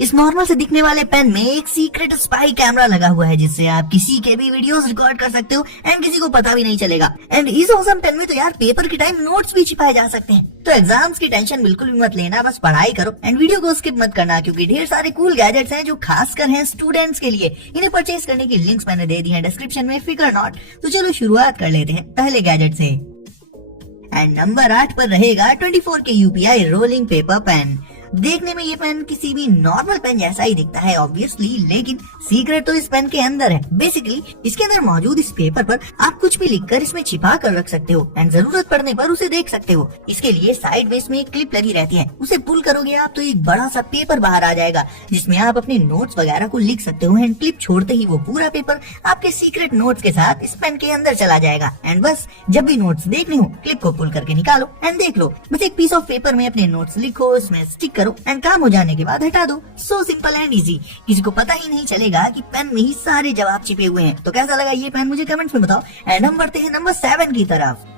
इस नॉर्मल से दिखने वाले पेन में एक सीक्रेट स्पाई कैमरा लगा हुआ है, जिससे आप किसी के भी वीडियोस रिकॉर्ड कर सकते हो एंड किसी को पता भी नहीं चलेगा। एंड इस ऑसम पेन में तो यार पेपर के टाइम नोट्स भी छिपाए जा सकते हैं। तो एग्जाम्स की टेंशन बिल्कुल भी मत लेना, बस पढ़ाई करो एंड वीडियो को स्किप मत करना, क्योंकि ढेर सारे कूल गैजेट्स हैं जो खासकर हैं स्टूडेंट्स के लिए। इन्हें परचेज करने की लिंक्स मैंने दे दी है डिस्क्रिप्शन में, फिकर नॉट। तो चलो शुरुआत कर लेते हैं पहले गैजेट से। एंड नंबर 8 पर रहेगा 24K UPI rolling paper pen. देखने में ये पेन किसी भी नॉर्मल पेन जैसा ही दिखता है ऑब्वियसली, लेकिन सीक्रेट तो इस पेन के अंदर है। बेसिकली इसके अंदर मौजूद इस पेपर पर आप कुछ भी लिखकर इसमें छिपा कर रख सकते हो एंड जरूरत पड़ने पर उसे देख सकते हो। इसके लिए साइड बेस में एक क्लिप लगी रहती है, उसे पुल करोगे आप तो एक बड़ा सा पेपर बाहर आ जाएगा, जिसमें आप अपने नोट्स वगैरह को लिख सकते हो। एंड क्लिप छोड़ते ही वो पूरा पेपर आपके सीक्रेट नोट्स के साथ इस पेन के अंदर चला जाएगा। एंड बस जब भी नोट्स देखने हो क्लिप को पुल करके निकालो एंड देख लो। बस एक पीस ऑफ पेपर में अपने नोट्स लिखो, उसमें स्टिक करो एंड काम हो जाने के बाद हटा दो। सो सिंपल एंड इजी, किसी को पता ही नहीं चलेगा कि पेन में ही सारे जवाब छिपे हुए हैं। तो कैसा लगा ये पेन मुझे कमेंट्स में बताओ। एंड हम बढ़ते हैं नंबर 7 की तरफ।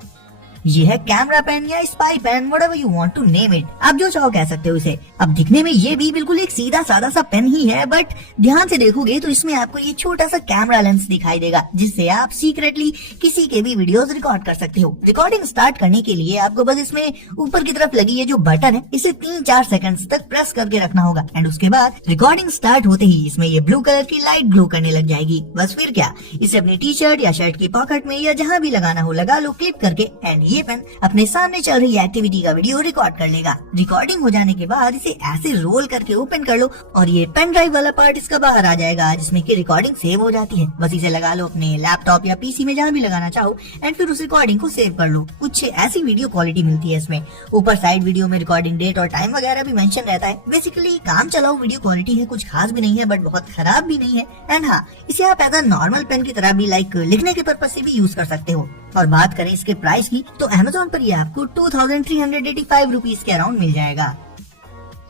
ये है कैमरा पेन या spy pen, whatever you want to name it, आप जो चाहो कह सकते हो इसे। अब दिखने में ये भी बिल्कुल एक सीधा सादा सा पेन ही है, बट ध्यान से देखोगे तो इसमें आपको ये छोटा सा कैमरा लेंस दिखाई देगा, जिससे आप सीक्रेटली किसी के भी वीडियोस रिकॉर्ड कर सकते हो। रिकॉर्डिंग स्टार्ट करने के लिए आपको बस इसमें ऊपर की तरफ लगी है जो बटन है, इसे 3-4 सेकंड्स तक प्रेस करके रखना होगा। एंड उसके बाद रिकॉर्डिंग स्टार्ट होते ही इसमें ये ब्लू कलर की लाइट ग्लो करने लग जाएगी। बस फिर क्या, इसे अपनी टी शर्ट या शर्ट की पॉकेट में या जहाँ भी लगाना हो लगा लो क्लिप करके, एंड ये पेन अपने सामने चल रही एक्टिविटी का वीडियो रिकॉर्ड कर लेगा। रिकॉर्डिंग हो जाने के बाद इसे ऐसे रोल करके ओपन कर लो और ये पेन ड्राइव वाला पार्ट इसका बाहर आ जाएगा, जिसमें की रिकॉर्डिंग सेव हो जाती है। बस इसे लगा लो अपने लैपटॉप या पीसी में जहाँ भी लगाना चाहो एंड फिर उस रिकॉर्डिंग को सेव कर लो। कुछ ऐसी वीडियो क्वालिटी मिलती है इसमें। ऊपर साइड वीडियो में रिकॉर्डिंग डेट और टाइम वगैरह भी मेंशन रहता है। बेसिकली काम चलाओ वीडियो क्वालिटी है, कुछ खास भी नहीं है बट बहुत खराब भी नहीं है। एंड हाँ, इसे आप एज अ नॉर्मल पेन की तरह भी लाइक लिखने के पर्पज से भी यूज कर सकते हो। और बात करें इसके प्राइस की तो Amazon पर ये आपको 2385 रुपीज के अराउंड मिल जाएगा।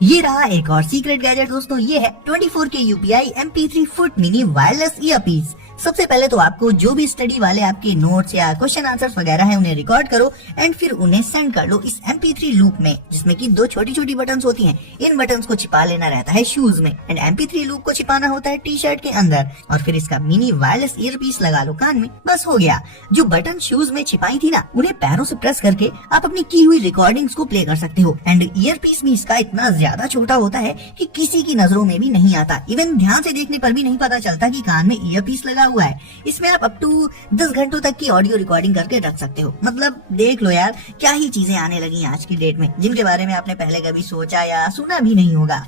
ये रहा एक और सीक्रेट गैजेट दोस्तों, ये है 24K UPI MP3 foot mini wireless earpiece. सबसे पहले तो आपको जो भी स्टडी वाले आपके नोट्स या क्वेश्चन आंसर्स वगैरह हैं उन्हें रिकॉर्ड करो एंड फिर उन्हें सेंड कर लो इस MP3 लूप में, जिसमें की 2 छोटी छोटी बटन्स होती हैं। इन बटन्स को छिपा लेना रहता है शूज में एंड MP3 लूप को छिपाना होता है टी शर्ट के अंदर। और फिर इसका मिनी वायरलेस ईयरपीस लगा लो कान में, बस हो गया। जो बटन शूज में छिपाई थी ना, उन्हें पैरों से प्रेस करके आप अपनी की हुई रिकॉर्डिंग्स को प्ले कर सकते हो। एंड ईयरपीस भी इसका इतना ज्यादा छोटा होता है कि किसी की नजरों में भी नहीं आता। इवन ध्यान से देखने पर भी नहीं पता चलता कि कान में ईयरपीस लगा हुआ है। इसमें आप अप टू 10 घंटों तक की ऑडियो रिकॉर्डिंग करके रख सकते हो। मतलब देख लो यार, क्या ही चीजें आने लगी आज की डेट में, जिनके बारे में आपने पहले कभी सोचा या सुना भी नहीं होगा।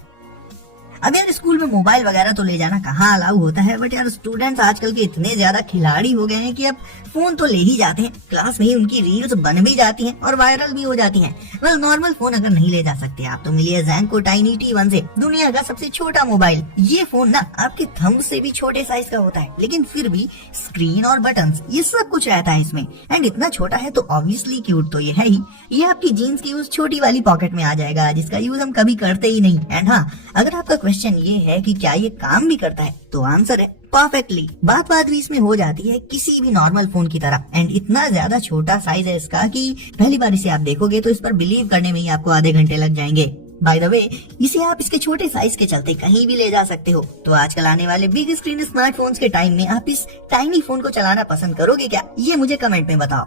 अब यार स्कूल में मोबाइल वगैरह तो ले जाना कहाँ अलाउ होता है, बट यार स्टूडेंट्स आजकल के इतने ज्यादा खिलाड़ी हो गए हैं कि अब फोन तो ले ही जाते हैं। क्लास में ही उनकी रील्स बन भी जाती हैं और वायरल भी हो जाती हैं। वेल, नॉर्मल फोन अगर नहीं ले जा सकते आप तो मिलिए ज़ेनको टाइनी T1 से, दुनिया का सबसे छोटा मोबाइल। ये फोन ना आपके थंब से भी छोटे साइज का होता है, लेकिन फिर भी स्क्रीन और बटन्स ये सब कुछ रहता है इसमें। एंड इतना छोटा है तो ऑब्वियसली क्यूट तो ये है ही। ये आपकी जीन्स की उस छोटी वाली पॉकेट में आ जाएगा, जिसका यूज हम कभी करते ही नहीं। एंड हाँ, अगर आपका क्वेश्चन ये है कि क्या ये काम भी करता है, तो आंसर है परफेक्टली। बात भी इसमें हो जाती है किसी भी नॉर्मल फोन की तरह। एंड इतना ज्यादा छोटा साइज है इसका कि पहली बार इसे आप देखोगे तो इस पर बिलीव करने में ही आपको आधे घंटे लग जाएंगे। बाय द वे, इसे आप इसके छोटे साइज के चलते कहीं भी ले जा सकते हो। तो आजकल आने वाले बिग स्क्रीन स्मार्टफोन्स के टाइम में आप इस टाइनी फोन को चलाना पसंद करोगे क्या, ये मुझे कमेंट में बताओ।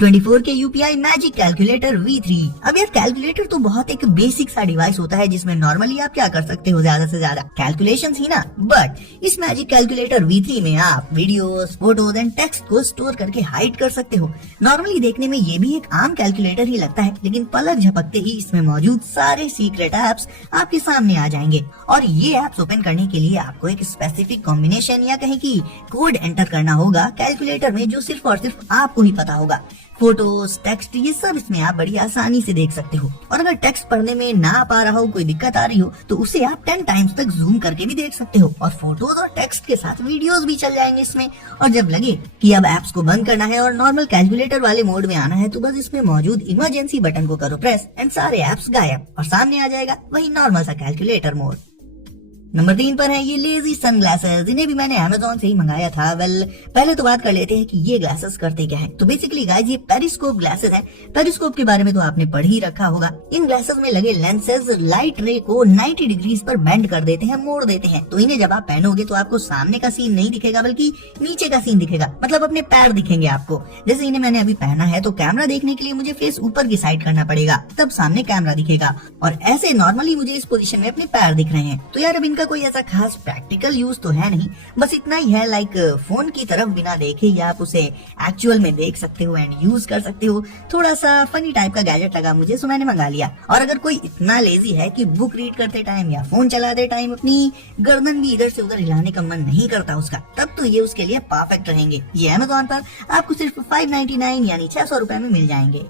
24K UPI magic calculator V3। अब यार कैलकुलेटर तो बहुत एक बेसिक सा डिवाइस होता है, जिसमें नॉर्मली आप क्या कर सकते हो, ज्यादा से ज्यादा कैलकुलेशंस ही ना। बट इस मैजिक कैलकुलेटर V3 में आप वीडियोस, फोटोज एंड टेक्स्ट को स्टोर करके हाइड कर सकते हो। नॉर्मली देखने में ये भी एक आम कैलकुलेटर ही लगता है, लेकिन पलक झपकते ही इसमें मौजूद सारे सीक्रेट एप्स आपके सामने आ जाएंगे। और ये एप्स ओपन करने के लिए आपको एक स्पेसिफिक कॉम्बिनेशन या कहीं की कोड एंटर करना होगा कैलकुलेटर में, जो सिर्फ और सिर्फ आपको ही पता होगा। फोटोज, टेक्स्ट ये सब इसमें आप बड़ी आसानी से देख सकते हो। और अगर टेक्स्ट पढ़ने में ना पा रहा हो, कोई दिक्कत आ रही हो, तो उसे आप 10 टाइम्स तक जूम करके भी देख सकते हो। और फोटोज और टेक्स्ट के साथ वीडियोस भी चल जाएंगे इसमें। और जब लगे कि अब एप्स को बंद करना है और नॉर्मल कैलकुलेटर वाले मोड में आना है, तो बस इसमें मौजूद इमरजेंसी बटन को करो प्रेस एंड सारे एप्स गायब और सामने आ जाएगा वही नॉर्मल सा कैलकुलेटर मोड। नंबर 3 पर है ये लेजी सनग्लासेस। इन्हें भी मैंने अमेज़न से ही मंगाया था। पहले तो बात कर लेते हैं कि ये ग्लासेस करते क्या है। तो बेसिकली गाइस ये पेरिस्कोप ग्लासेस है। पेरिस्कोप के बारे में तो आपने पढ़ ही रखा होगा। इन ग्लासेस में लगे लेंसेज लाइट रे को 90 डिग्रीज पर बेंड कर देते हैं, मोड़ देते हैं। तो इन्हें जब आप पहनोगे तो आपको सामने का सीन नहीं दिखेगा बल्कि नीचे का सीन दिखेगा, मतलब अपने पैर दिखेंगे आपको। जैसे इन्हें मैंने अभी पहना है तो कैमरा देखने के लिए मुझे फेस ऊपर की साइड करना पड़ेगा, तब सामने कैमरा दिखेगा। और ऐसे नॉर्मली मुझे इस पोजीशन में अपने पैर दिख रहे हैं। तो यार अब इनका कोई ऐसा खास प्रैक्टिकल यूज तो है नहीं, बस इतना ही है लाइक फोन की तरफ बिना देखे ही आप उसे एक्चुअल में देख सकते हो एंड यूज कर सकते हो। थोड़ा सा फनी टाइप का गैजेट लगा मुझे, सो मैंने मंगा लिया। और अगर कोई इतना लेजी है कि बुक रीड करते टाइम या फोन चलाते टाइम अपनी गर्दन भी इधर से उधर हिलाने का मन नहीं करता उसका, तब तो ये उसके लिए परफेक्ट रहेंगे। ये अमेज़न पर आपको सिर्फ 599 यानी 600 रुपए में मिल जाएंगे।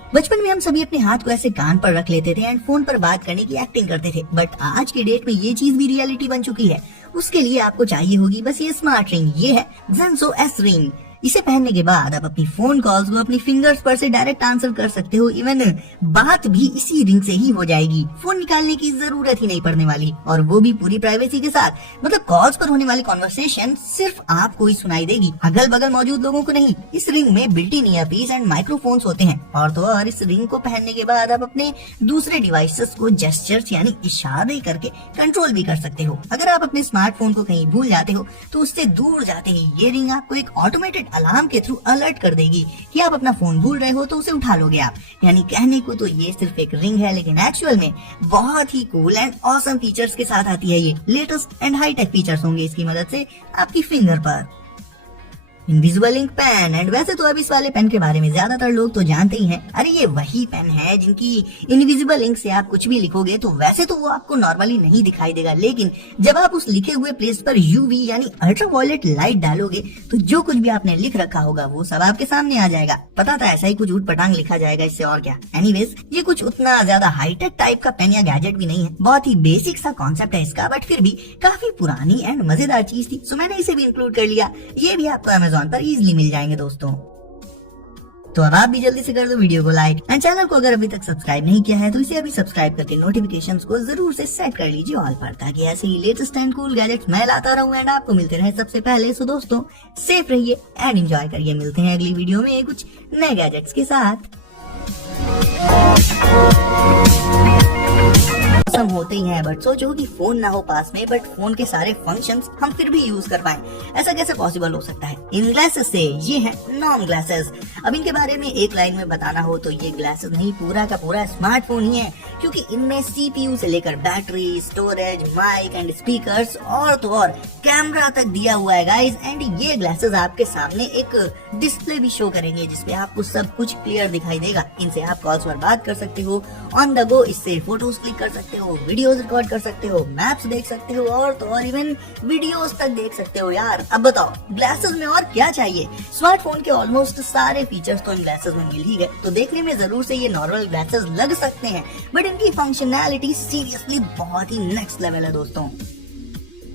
बचपन में हम सभी अपने हाथ को ऐसे कान पर रख लेते थे एंड फोन पर बात करने की एक्टिंग करते थे, बट आज के डेट में ये चीज भी रियलिटी बन चुकी है। उसके लिए आपको चाहिए होगी बस ये स्मार्ट रिंग। ये है ज़ेनसो एस रिंग। इसे पहनने के बाद आप अपनी फोन कॉल्स को अपनी फिंगर्स पर से डायरेक्ट आंसर कर सकते हो। इवन बात भी इसी रिंग से ही हो जाएगी, फोन निकालने की जरूरत ही नहीं पड़ने वाली, और वो भी पूरी प्राइवेसी के साथ। मतलब कॉल्स पर होने वाली कॉन्वर्सेशन सिर्फ आपको ही सुनाई देगी, अगल बगल मौजूद लोगों को नहीं। इस रिंग में built in earpiece and microphones होते हैं। और तो और इस रिंग को पहनने के बाद आप अपने दूसरे डिवाइसेस को जेस्चर्स यानी इशारे करके कंट्रोल भी कर सकते हो। अगर आप अपने स्मार्टफोन को कहीं भूल जाते हो तो उससे दूर जाते ही ये रिंग आपको एक ऑटोमेटेड अलार्म के थ्रू अलर्ट कर देगी कि आप अपना फोन भूल रहे हो, तो उसे उठा लोगे आप। यानी कहने को तो ये सिर्फ एक रिंग है, लेकिन एक्चुअल में बहुत ही कूल एंड ऑसम फीचर्स के साथ आती है। ये latest and high tech features होंगे इसकी मदद से आपकी फिंगर पर। Invisible ink pen. एंड वैसे तो अब इस वाले पेन के बारे में ज्यादातर लोग तो जानते ही हैं। अरे ये वही पेन है जिनकी इनविजिबल इंक से आप कुछ भी लिखोगे तो वैसे तो वो आपको नॉर्मली नहीं दिखाई देगा, लेकिन जब आप उस लिखे हुए प्लेस पर यूवी यानी अल्ट्रावायलेट लाइट डालोगे तो जो कुछ भी आपने लिख रखा होगा वो सब आपके सामने आ जाएगा। पता था ऐसा ही कुछ ऊट पटांग लिखा जाएगा, इससे और क्या। एनीवेज ये कुछ उतना ज्यादा हाईटेक टाइप का पेन या गैजेट भी नहीं है, बहुत ही बेसिक सा कॉन्सेप्ट है इसका, बट फिर भी काफी पुरानी एंड मजेदार चीज थी, सो मैंने इसे भी इंक्लूड कर लिया। ये भी आपको अमेज़न पर इजीली मिल जाएंगे दोस्तों। तो अब आप भी जल्दी से कर दो वीडियो को लाइक एंड चैनल को अगर अभी तक सब्सक्राइब नहीं किया है तो इसे अभी सब्सक्राइब करके नोटिफिकेशंस को जरूर से सेट कर लीजिए ऑल पर, ताकि ऐसे ही लेटेस्ट एंड कूल गैजेट्स मैं लाता रहूं एंड आपको मिलते रहे सबसे पहले। सो दोस्तों सेफ रहिए एंड एंजॉय करिए। मिलते हैं अगली वीडियो में कुछ नए गैजेट्स के साथ। मौसम होते ही है, बट सोचो कि फोन ना हो पास में बट फोन के सारे फंक्शंस हम फिर भी यूज कर पाए, ऐसा कैसे पॉसिबल हो सकता है? इन ग्लासेस से। ये है नॉर्म ग्लासेस। अब इनके बारे में एक लाइन में बताना हो तो ये ग्लासेस नहीं, पूरा का पूरा स्मार्टफोन ही है, क्योंकि इनमें सीपीयू से लेकर battery, storage, mic and speakers और तो और कैमरा तक दिया हुआ है गाइस। एंड ये ग्लासेस आपके सामने एक डिस्प्ले भी शो करेंगे जिसपे आपको सब कुछ क्लियर दिखाई देगा। इनसे आप कॉल्स पर बात कर सकते हो, ऑन द गो इससे फोटोज क्लिक कर सकते हो, वीडियोस रिकॉर्ड कर सकते हो, मैप्स देख सकते हो और तो और इवन वीडियोस तक देख सकते हो। यार अब बताओ ग्लासेस में और क्या चाहिए? स्मार्टफोन के ऑलमोस्ट सारे फीचर्स तो इन ग्लासेस में मिल ही गए, तो देखने में जरूर से ये नॉर्मल ग्लासेस लग सकते हैं, बट इनकी फंक्शनैलिटी सीरियसली बहुत ही नेक्स्ट लेवल है दोस्तों।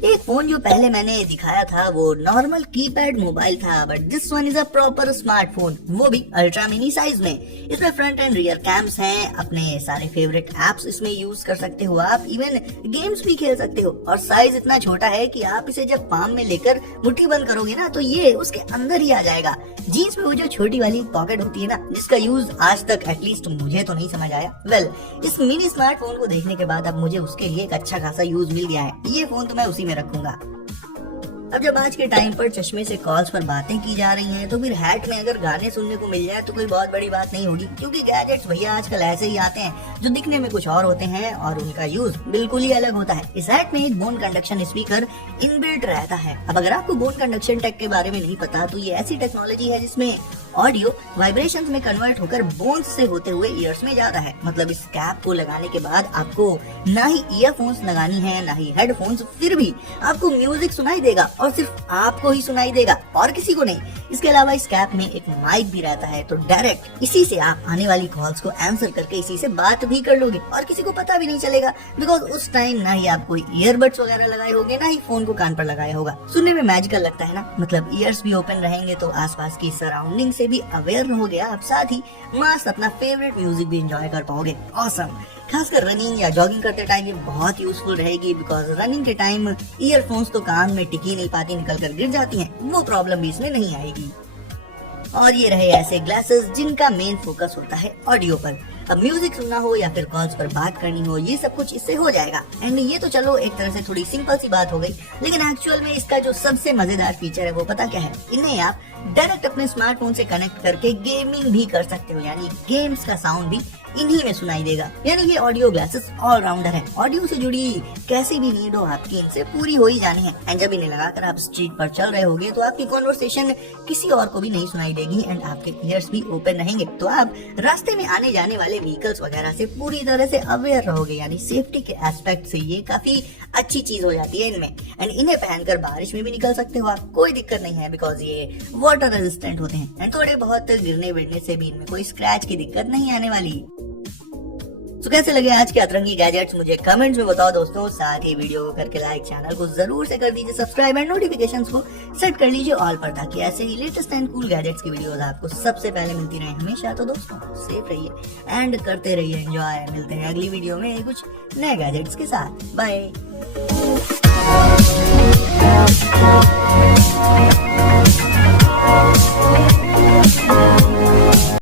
एक फोन जो पहले मैंने दिखाया था वो नॉर्मल कीपैड मोबाइल था, but this one is a proper smartphone, वो भी अल्ट्रा मिनी साइज में। इसमें फ्रंट एंड रियर कैम्स हैं, अपने सारे फेवरेट एप्स इसमें यूज कर सकते हो आप, इवन गेम्स भी खेल सकते हो। और साइज इतना छोटा है कि आप इसे जब पाम में लेकर मुट्ठी बंद करोगे ना तो ये उसके अंदर ही आ जाएगा। जीन्स में वो जो छोटी वाली पॉकेट होती है ना, जिसका यूज आज तक एटलीस्ट मुझे तो नहीं समझ आया। वेल, इस मिनी स्मार्टफोन को देखने के बाद अब मुझे उसके लिए एक अच्छा खासा यूज मिल गया है। ये फोन तो मैं उसी में रखूंगा। अब जब आज के टाइम पर चश्मे से कॉल्स पर बातें की जा रही हैं, तो फिर हैट में अगर गाने सुनने को मिल जाए तो कोई बहुत बड़ी बात नहीं होगी, क्योंकि गैजेट्स भैया आजकल ऐसे ही आते हैं जो दिखने में कुछ और होते हैं और उनका यूज बिल्कुल ही अलग होता है। इस हैट में एक बोन कंडक्शन स्पीकर इनबिल्ट रहता है। अब अगर आपको बोन कंडक्शन टेक के बारे में नहीं पता तो ये ऐसी टेक्नोलॉजी है जिसमें ऑडियो वाइब्रेशंस में कन्वर्ट होकर बोन्स से होते हुए ईयर्स में जाता है। मतलब इस कैप को लगाने के बाद आपको ना ही ईयरफोन्स लगानी है ना ही हेडफोन्स, फिर भी आपको म्यूजिक सुनाई देगा और सिर्फ आपको ही सुनाई देगा और किसी को नहीं। इसके अलावा इस कैप में एक माइक भी रहता है, तो डायरेक्ट इसी से आप आने वाली कॉल्स को आंसर करके इसी से बात भी कर लोगे और किसी को पता भी नहीं चलेगा, बिकॉज उस टाइम ना ही आप कोई ईयरबड्स वगैरह लगाए होंगे ना ही फोन को कान पर लगाया होगा। सुनने में मैजिकल लगता है ना, मतलब ईयर्स भी ओपन रहेंगे तो आसपास की सराउंडिंग से भी अवेयर रहोगे आप, साथ ही मस्त अपना फेवरेट म्यूजिक भी एंजॉय कर पाओगे। ऑसम। खासकर रनिंग या जॉगिंग करते टाइम ये बहुत यूजफुल रहेगी, बिकॉज रनिंग के टाइम ईयरफोन्स तो कान में टिकी नहीं पाती, निकल कर गिर जाती हैं, वो प्रॉब्लम भी इसमें नहीं आएगी। और ये रहे ऐसे ग्लासेस जिनका मेन फोकस होता है ऑडियो पर। अब म्यूजिक सुनना हो या फिर कॉल्स पर बात करनी हो, ये सब कुछ इससे हो जाएगा। एंड ये तो चलो एक तरह से थोड़ी सिंपल सी बात हो गई, लेकिन एक्चुअल में इसका जो सबसे मजेदार फीचर है वो पता क्या है? इन्हें आप डायरेक्ट अपने स्मार्टफोन से कनेक्ट करके गेमिंग भी कर सकते हो, यानी गेम्स का साउंड भी इन्हीं में सुनाई देगा। यानी ये ऑडियो ग्लासेस ऑलराउंडर है। ऑडियो से जुड़ी कैसी भी नीड हो आपकी, इनसे पूरी हो ही जानी है। एंड जब इन्हें लगाकर आप स्ट्रीट पर चल रहे होगे तो आपकी कॉन्वर्सेशन किसी और को भी नहीं सुनाई देगी एंड आपके ईयर्स भी ओपन रहेंगे, तो आप रास्ते में आने जाने वाले व्हीकल्स वगैरह से पूरी तरह से अवेयर रहोगे। यानी सेफ्टी के एस्पेक्ट से ये काफी अच्छी चीज हो जाती है इनमें। एंड इन्हें पहनकर बारिश में भी निकल सकते हो आप, कोई दिक्कत नहीं है, बिकॉज ये वाटर रेजिस्टेंट होते हैं एंड थोड़े बहुत गिरने बिरने से भी इनमें कोई स्क्रैच की दिक्कत नहीं आने वाली। तो कैसे लगे आज के अतरंगी गैजेट्स मुझे कमेंट्स में बताओ दोस्तों। साथ ही वीडियो को करके लाइक, चैनल को जरूर से कर दीजिए सब्सक्राइब एंड नोटिफिकेशंस को सेट कर लीजिए ऑल पर, ताकि ऐसे ही लेटेस्ट एंड कूल गैजेट्स की वीडियोस आपको सबसे पहले मिलती रहे हमेशा। तो दोस्तों सेफ रहिए एंड करते रहिए एंजॉय। मिलते हैं अगली वीडियो में कुछ नए गैजेट्स के साथ। बाय।